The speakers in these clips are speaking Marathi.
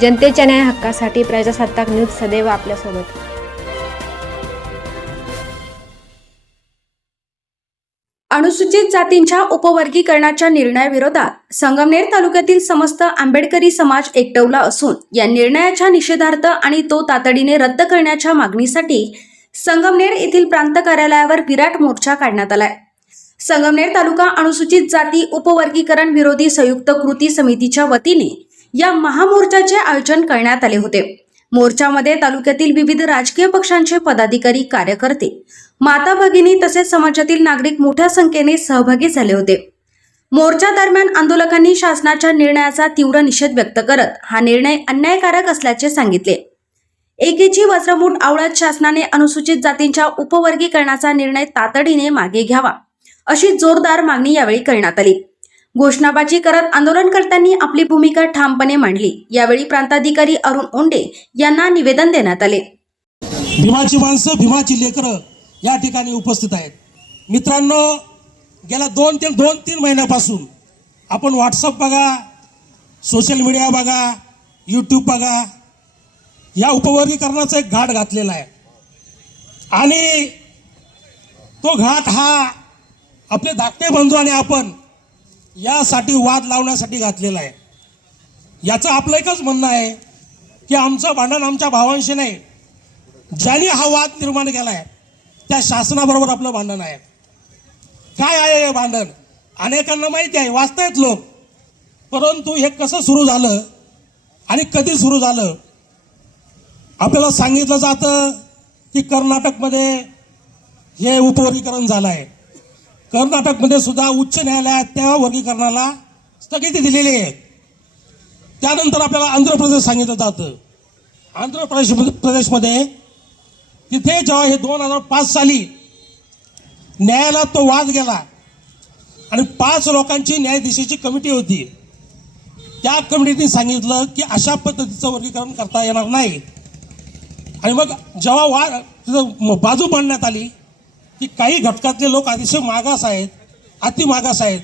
जनतेच्या न्याय हक्कासाठी प्रजासत्ताक न्यूज सदैव आपल्यासोबत। अनुसूचित जातींच्या उपवर्गीकरणाच्या निर्णयाविरोधात संगमनेर तालुक्यातील समस्त आंबेडकरी समाज एकवटला असून या निर्णयाच्या निषेधार्थ आणि तो तातडीने रद्द करण्याच्या मागणीसाठी संगमनेर येथील प्रांत कार्यालयावर विराट मोर्चा काढण्यात आलाय। संगमनेर तालुका अनुसूचित जाती उपवर्गीकरण विरोधी संयुक्त कृती समितीच्या वतीने या महामोर्चाचे आयोजन करण्यात आले होते। मोर्चामध्ये तालुक्यातील विविध राजकीय पक्षांचे पदाधिकारी, कार्यकर्ते, माता भगिनी तसेच समाजातील नागरिक मोठ्या संख्येने सहभागी झाले होते। मोर्चा दरम्यान आंदोलकांनी शासनाच्या निर्णयाचा तीव्र निषेध व्यक्त करत हा निर्णय अन्यायकारक असल्याचे सांगितले। एकेची वज्रमूठ आवळत शासनाने अनुसूचित जातींच्या उपवर्गीकरणाचा निर्णय तातडीने मागे घ्यावा अशी जोरदार मागणी यावेळी करण्यात आली। घोषणाबाजी करत आंदोलनकर्त्यांनी आपली भूमिका ठामपणे मांडली। यावेळी प्रांताधिकारी अरुण ओंडे यांना निवेदन देण्यात आले। भीमाची माणसं, भीमाची लेकरं या ठिकाणी उपस्थित आहेत। मित्रांनो, गेल्या 2-3 महिन्यापासून आपण व्हॉट्सअप बघा, सोशल मीडिया बघा, यूट्यूब बघा, या उपवर्गीकरणाचा एक घाट घातलेला आहे आणि तो घाट हा आपले धाकटे बंधू आणि आपण यासाठी वाद लावण्यासाठी घातलेला आहे। याचं आपलं एकच म्हणणं आहे की आमचं भांडण आमच्या भावांशी नाही, ज्यांनी हा वाद निर्माण केलाय त्या शासनाबरोबर आपलं भांडण आहे। काय आहे हे भांडण? अनेकांना माहिती आहे, वाचतायत लोक, परंतु हे कसं सुरू झालं आणि कधी सुरू झालं आपल्याला सांगितलं जातं की कर्नाटकमध्ये हे उपवर्गीकरण झालं आहे। कर्नाटकमध्ये सुद्धा उच्च न्यायालयात त्या वर्गीकरणाला स्थगिती दिलेली आहे। त्यानंतर आपल्याला आंध्र प्रदेश सांगितलं जातं। आंध्र प्रदेशमध्ये तिथे जेव्हा हे 2005 साली न्यायालयात तो वाद गेला आणि 5 लोकांची न्यायाधीशाची कमिटी होती, त्या कमिटीने सांगितलं की अशा पद्धतीचं वर्गीकरण करता येणार नाही। आणि मग जेव्हा बाजू मांडण्यात आली की काही घटकातले लोक अतिशय मागास आहेत, अति मागास आहेत,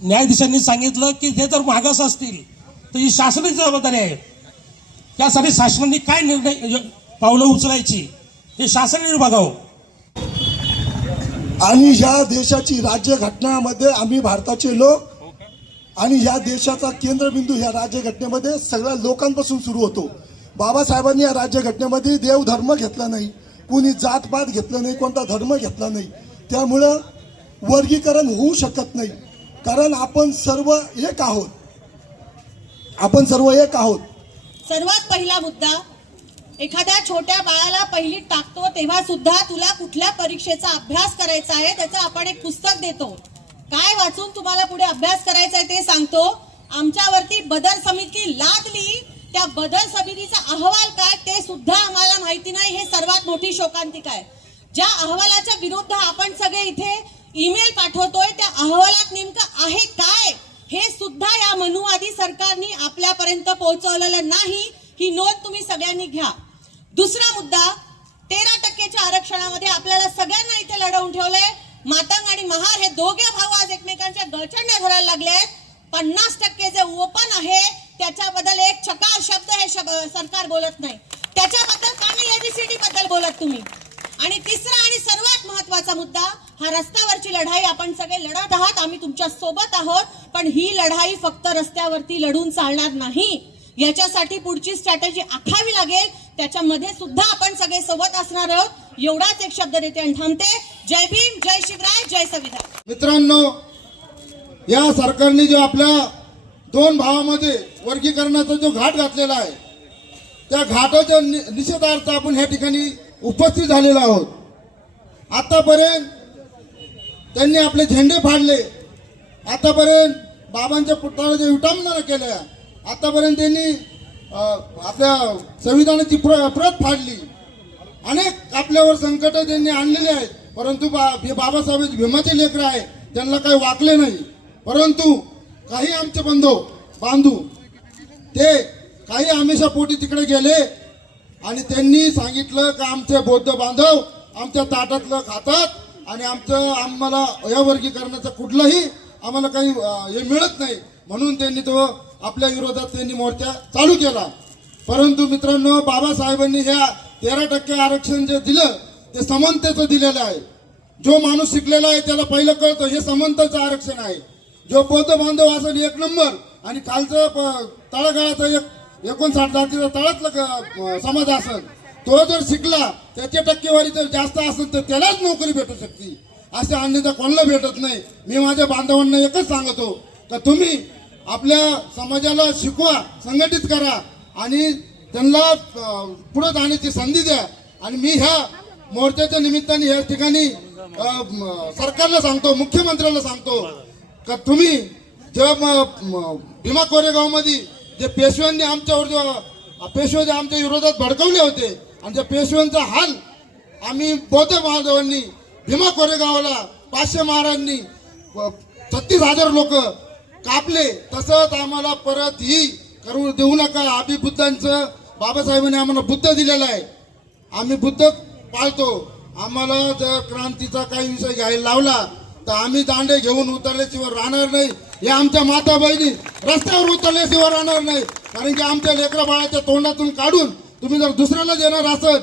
न्यायाधीशांनी सांगितलं की हे जर मागास असतील तर ही शासनाची जबाबदारी आहे। त्यासाठी शासनाने काय निर्णय पावलं उचलायची हे शासनाने बघावं। आणि या देशाची राज्यघटनामध्ये आम्ही भारताचे लोक आणि या देशाचा केंद्रबिंदू या राज्यघटनेमध्ये सगळ्या लोकांपासून सुरू होतो। बाबासाहेबांनी या राज्यघटनेमध्ये देव धर्म घेतला नाही, कोणी जातपात घेतलं नाही, कोणता धर्म घेतला नाही। त्यामुळं वर्गीकरण होऊ शकत नाही, कारण आपण सर्व एक आहोत। सर्वात पहिला मुद्दा, एखाद्या छोट्या बाळाला पहिलीत टाकतो तेव्हा सुद्धा तुला कुठल्या परीक्षेचा अभ्यास करायचा आहे त्याचं आपण एक पुस्तक देतो। काय वाचून तुम्हाला पुढे अभ्यास करायचा आहे ते सांगतो। आमच्यावरती बदर समिती लादली, त्या बदर समितीचा अहवाल काय ते सुद्धा आम्हाला माहिती नाही। हे सर्वात मोठी शोकांतिका आहे। ज्या अहवालाच्या विरुद्ध आपण सगळे इथे ईमेल पाठवतोय त्या अहवालात नेमकं आहे काय हे सुद्धा या मनुवादी सरकारने आपल्यापर्यंत पोहोचवलेलं नाही। ही नोंद तुम्ही सगळ्यांनी घ्या। दुसरा मुद्दा, 13% आरक्षणामध्ये आपल्याला सगळ्यांना इथे लढवून ठेवलंय। मातंग आणि महार हे दोघे भाऊ आज एकमेकांच्या गळचंड्या धरायला लागले। 50% जे ओपन आहे त्याच्याबद्दल एक चकार शब्द हे सरकार बोलत नाही। त्याच्याबद्दल का नाही एबीसीडी बद्दल बोलत तुम्ही? आणि तिसरा आणि सर्वात महत्त्वाचा मुद्दा, हा रस्त्यावरची लढाई आपण सगळे लढत आहात, आम्ही तुमच्या सोबत आहोत, पण ही लढाई फक्त रस्त्यावरती लढून चालणार नाही। याच्यासाठी पुढची स्ट्रॅटेजी आखावी लागेल, त्याच्यामध्ये सुद्धा आपण सगळे सोबत असणार आहोत। एवढाच एक शब्द देते आणि थांबते। जय भीम, जय शिवराय, जय संविधान। मित्रांनो, या सरकारने जो आपल्या 2 भावामध्ये वर्गीकरणाचा जो घाट घातलेला आहे त्या घाटाच्या निषेधार्थ आपण ह्या ठिकाणी उपस्थित झालेलो आहोत। आतापर्यंत त्यांनी आपले झेंडे फाडले, आतापर्यंत बाबांच्या पुतळ्याला जे विटंबना केल्या, आतापर्यंत त्यांनी आपल्या संविधानाची प्रत फाडली, अनेक आपल्यावर संकट त्यांनी आणलेले आहेत, परंतु बाबासाहेब भीमाचे लेकरं आहे त्यांना काही वाकले नाही। परंतु काही आमचे बांधू ते काही आमिषापोटी तिकडे गेले आणि त्यांनी सांगितलं की आमचे बौद्ध बांधव आमच्या ताटातलं खातात आणि आम्हाला या वर्गीकरणाचं कुठलंही आम्हाला काही हे मिळत नाही, म्हणून त्यांनी तो आपल्या विरोधात त्यांनी मोर्चा चालू केला. परंतु मित्रांनो, बाबासाहेबांनी ह्या 13% आरक्षण जे दिलं ते समानतेचं दिलेलं आहे. जो माणूस शिकलेला आहे त्याला पहिलं कळतं हे समानतेचं आरक्षण आहे. जो बौद्ध बांधव असेल 1 नंबर आणि खालचं तळागाळाचा 59 जातीचा तळातलं समाज असेल, तो जर शिकला त्याची टक्केवारी जर जास्त असेल तर त्यालाच नोकरी भेटू शकते. असे अन्यथा कोणाला भेटत नाही. मी माझ्या बांधवांना एकच सांगतो का तुम्ही आपल्या समाजाला शिकवा, संघटित करा आणि त्यांना पुढे जाण्याची संधी द्या. आणि मी ह्या मोर्चाच्या निमित्ताने या ठिकाणी सरकारला सांगतो, मुख्यमंत्र्याला सांगतो का तुम्ही जे भीमा कोरेगाव मध्ये जे पेशव्यांनी आमच्यावर पेशवे जे आमच्या विरोधात भडकवले होते आणि त्या पेशव्यांचा हाल आम्ही बौद्ध बांधवांनी भीमा कोरेगावला 500 महाराजांनी 36,000 लोक कापले, तसंच आम्हाला परत ही करू देऊ नका. आम्ही बुद्धांचं, बाबासाहेबांनी आम्हाला बुद्ध दिलेला आहे, आम्ही बुद्ध पाळतो. आम्हाला जर क्रांतीचा काही विषय घ्यायला लावला तर आम्ही दांडे घेऊन उतरल्याशिवाय राहणार नाही. हे आमच्या माता बहिणी रस्त्यावर उतरल्याशिवाय राहणार नाही. कारण की आमच्या लेकरा बाळाच्या तोंडातून काढून तुम्ही जर दुसऱ्याला देणार असाल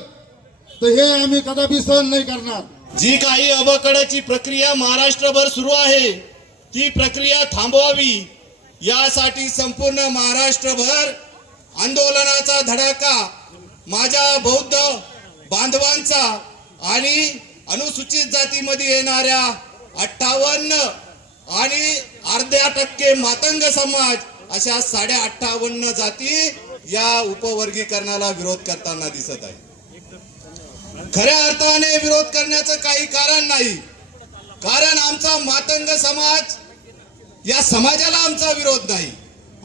तर हे आम्ही कदापि सहन नाही करणार. जी काही अबकडाची प्रक्रिया महाराष्ट्रभर सुरू आहे ती प्रक्रिया थांबवावी यासाठी संपूर्ण महाराष्ट्रभर आंदोलनाचा धडाका माझ्या बौद्ध बांधवांचा आणि अनुसूचित जातीमध्ये येणाऱ्या 58 आणि अर्ध्या टक्के मातंग समाज अशा 58.5 जाती या उपवर्गीकरणाला विरोध करताना दिसत आहे. खऱ्या अर्थाने विरोध करण्याचं काही कारण नाही. कारण आमचा मातंग समाज, या समाजाला आमचा विरोध नाही,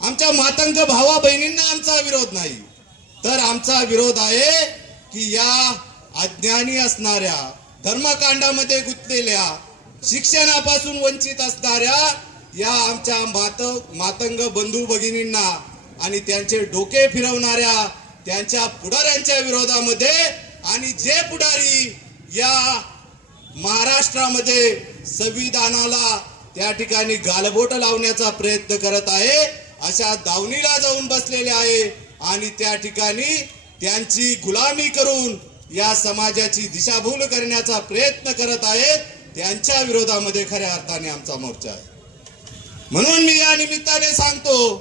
आमच्या मातंग भावा बहिणींना आमचा विरोध नाही, तर आमचा विरोध आहे की या अज्ञानी असणाऱ्या, धर्मकांडामध्ये गुंतलेल्या, शिक्षणापासून वंचित असणाऱ्या या आमच्या मातंग बंधू भगिनींना आणि त्यांचे डोके फिरवणाऱ्या त्यांच्या पुढाऱ्यांच्या विरोधामध्ये. आणि जे पुढारी या महाराष्ट्रामध्ये संविधानाला त्या ठिकाणी गालबोट लावण्याचा प्रयत्न करत आहे अशा दावणीला जाऊन बसलेले आहे आणि त्या ठिकाणी त्यांची गुलामी करून या समाजाची दिशाभूल करण्याचा प्रयत्न करत आहेत, त्यांच्या विरोधामध्ये खऱ्या अर्थाने आमचा मोर्चा आहे. म्हणून मी या निमित्ताने सांगतो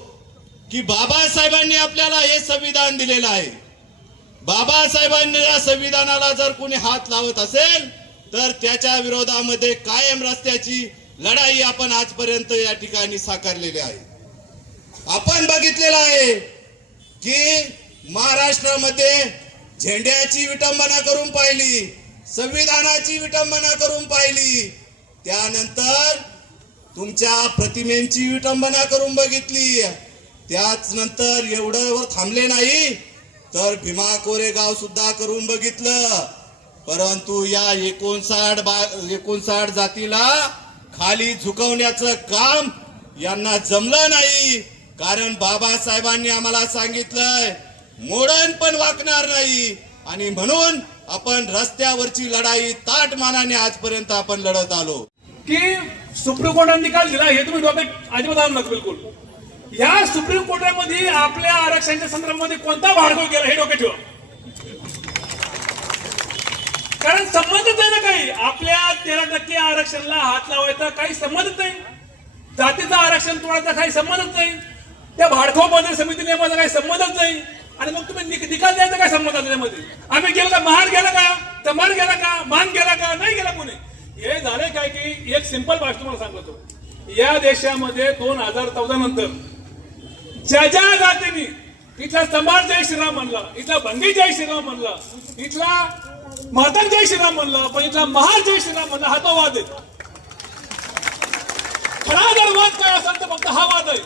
की बाबासाहेबांनी आपल्याला हे संविधान दिलेलं आहे. बाबासाहेबांनी या संविधानाला जर कोणी हात लावत असेल तर त्याच्या विरोधामध्ये कायम रस्त्याची लढाई आपण आजपर्यंत या ठिकाणी साकारलेली आहे. आपण बघितलेलं आहे की महाराष्ट्रामध्ये झेंड्याची विटंबना करून पाहिली, संविधानाची विटंबना करून पाहिली, त्यानंतर तुमच्या प्रतिमेंची विटंबना करून बघितली. त्याच नंतर एवढं थांबले नाही तर भीमा कोरेगाव सुद्धा करून बघितलं. परंतु या 59 जातीला खाली झुकवण्याचं काम यांना जमलं नाही. कारण बाबासाहेबांनी आम्हाला सांगितलंय मोडण पण वाकणार नाही. आणि म्हणून आपण रस्त्यावरची लढाई ताटमानाने आजपर्यंत आपण लढत आलो. की सुप्रीम कोर्टाने निकाल दिला हे तुम्ही डोक्यात अजिबात आणू नका. बिलकुल या सुप्रीम कोर्टामध्ये आपल्या आरक्षणाच्या संदर्भामध्ये कोणता भाडगाव केला हे डोक्यात ठेवा. कारण संबंधच नाही ना काही. आपल्या 13% आरक्षणाला हात लावायचा काही संबंधच नाही, जातीचं आरक्षण तोडायचा काही संबंधच नाही, त्या भाडगाव बांधणी समिती नियमाचा काही संबंधच नाही. आणि मग तुम्ही निकाल द्यायचा काय संबंध त्याच्यामध्ये? आम्ही गेलो का, महाड गेला का, तमाड गेला का, मान गेला का, नाही गेला कोणी. हे झाले काय की एक सिंपल भाषा तुम्हाला सांगतो. या देशामध्ये 2014 नंतर ज्या ज्या जातीने इथला समाज जय श्रीराम म्हणला, इथला भंगी जय श्रीराम म्हणला, इथला मातंग जय श्रीराम म्हणला, पण इथला महार जय श्रीराम म्हणला, हा तो वाद आहे. खरा जर वाद काय असेल तर फक्त हा वाद आहे.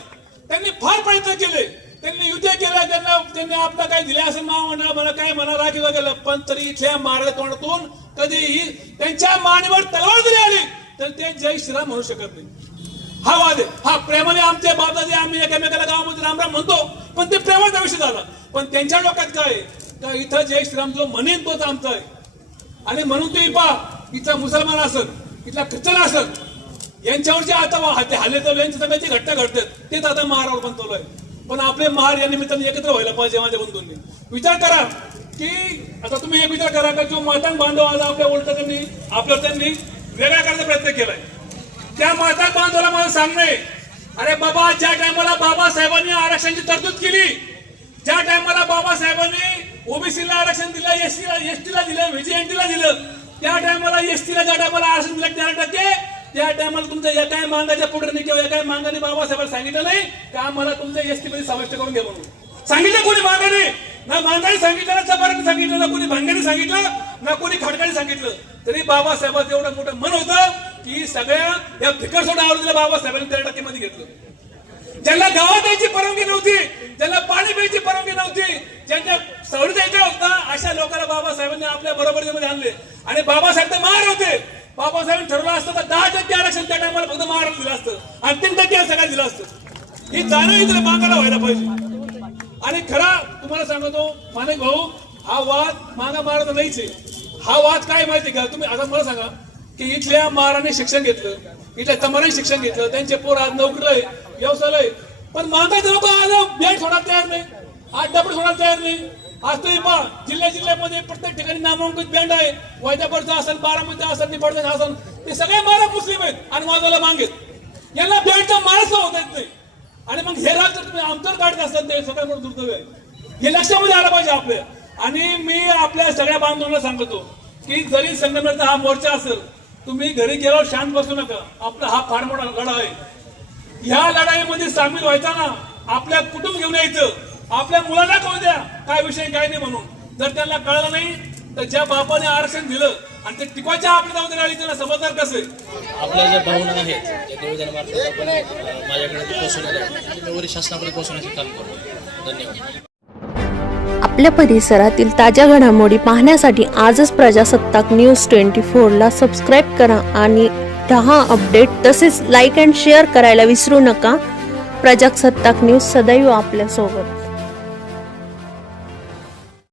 त्यांनी फार प्रयत्न केले, त्यांनी युद्ध केलं, त्यांनी आपलं काही दिले असं नाव म्हणा, मला काय म्हणा राखीला गेलं, पण तरी इथल्या महाराज तोंडातून कधीही त्यांच्या मानेवर तलवार जरी आली तर ते जय श्रीराम म्हणू शकत नाही. हा वाद आहे. हा प्रेमाने आमचे बाबाजी आम्ही एकमेकाला गावामध्ये रामराम म्हणतो, पण ते प्रेमाचा विषय झाला. पण त्यांच्या डोक्यात काय का इथं जय श्रीराम जो म्हणेन तोच आमचा आहे. आणि म्हणून तुम्ही पहा, इथला मुसलमान असेल, इथला ख्रिश्चन असेल, यांच्यावरचे आता हल्ले चालू, यांच्या सगळ्याची घटना घडतात, तेच आता महारावर पण चालू आहे. पण आपले महार या निमित्ताने एकत्र व्हायला पाहिजे. माझ्या बंधूंनी विचार करा की आता तुम्ही एक विचार करा का जो मातांग बांधव आज आपल्या उलट त्यांनी वेगळा करण्याचा प्रयत्न केलाय. त्या मातांग बांधवाला मला सांगणे, अरे बाबा, ज्या टायमाला बाबासाहेबांनी आरक्षणाची तरतूद केली, ज्या टायमाला बाबासाहेबांनी ओबीसीला आरक्षण दिलं, एसटीला दिलं, व्हीजीएनटीला दिलं, त्या टायमाला एसटीला ज्या टायमाला आरक्षण दिलं 13%, त्या टायमाला तुमच्या एकाही मांगाच्या पुढे किंवा एकाही मांगाने बाबासाहेबांना सांगितलं नाही की आम्हाला तुमच्या एसटी मध्ये समाविष्ट करून घ्या म्हणून. सांगितलं कोणी मांगाने? ना मांगाने सांगितलं, ना चपाराने सांगितलं, ना कोणी भांग्याने सांगितलं, ना कोणी खडकाने सांगितलं. तरी बाबासाहेबांचं एवढं मोठं मन होतं की सगळ्या या फिकर सोडा आवडीला बाबासाहेबांनी 13% मध्ये घेतलं. ज्यांना गावात यायची परवानगी नव्हती, ज्यांना पाणी प्यायची परवानगी नव्हती, ज्यांच्या सवडीत यायचं होतं, अशा लोकांना बाबासाहेबांनी आपल्या बरोबरीमध्ये आणले. आणि बाबासाहेब तर महार होते. बाबासाहेबांनी ठरवलं असतं तर 10% आरक्षण त्या टायमाला फक्त महाराज दिलं असतं आणि 3% सगळ्यांना दिलं असतं. ही जाणीव इथे मागायला व्हायला पाहिजे. आणि खरा तुम्हाला सांगतो माणिक भाऊ, हा वाद मागा महाराज नाहीच आहे. हा वाद काय माहिती का? तुम्ही आता मला सांगा की इथल्या महाराने शिक्षण घेतलं, इथल्या तमाराने शिक्षण घेतलं, त्यांचे पोर आज नोकरीला आहे, व्यवसायाला आहे, पण मागायचं लोक आज बँक सोडायला तयार नाही, आज डबल सोडायला तयार नाही. आज तुम्ही पहा जिल्ह्यामध्ये प्रत्येक ठिकाणी नामांकित बँड आहे. वैद्यपूरचा असेल, बारामतीचा असेल, निफाडचा असेल, ते सगळे मारा मुस्लिम आहेत आणि माझ्याला मागेत. यांना बँडचा माणूस होता येत नाही. आणि मग हे राज्य तुम्ही आमच्यावर काढत असतात, ते सगळ्यात मोठं दुर्दैव आहे. हे लक्षामध्ये आलं पाहिजे आपल्या. आणि मी आपल्या सगळ्या बांधवांना सांगतो की जरी संगमनेरचा हा मोर्चा असेल, तुम्ही घरी गेल्यावर शांत बसू नका. आपला हा फार मोठा लढा आहे. ह्या लढाईमध्ये सामील व्हायचा ना, आपल्या कुटुंब घेऊन यायचं, आपल्या मुलांना कळू द्या काय विषय काय नाही म्हणून. जर त्यांना कळलं नाही तर ज्या बापाने आरक्षण दिलं आणि ते टिकवायच्या आपल्या जबाबदारी त्यांना समजदार कसे. आपल्या ज्या भावना आहेत त्या निवेदनामार्फत आपण माझ्याकडे पोहोचवलेल्या आहेत, मी वरील शासनाकडे पोहोचवण्याचे काम करतो. धन्यवाद. आपल्या परिसरातील ताज्या घडामोडी पाहण्यासाठी आजच प्रजासत्ताक न्यूज 24 सबस्क्राईब करा आणि रहा अपडेट. तसेच लाईक अँड शेअर करायला विसरू नका. प्रजासत्ताक न्यूज सदैव आपल्यासोबत.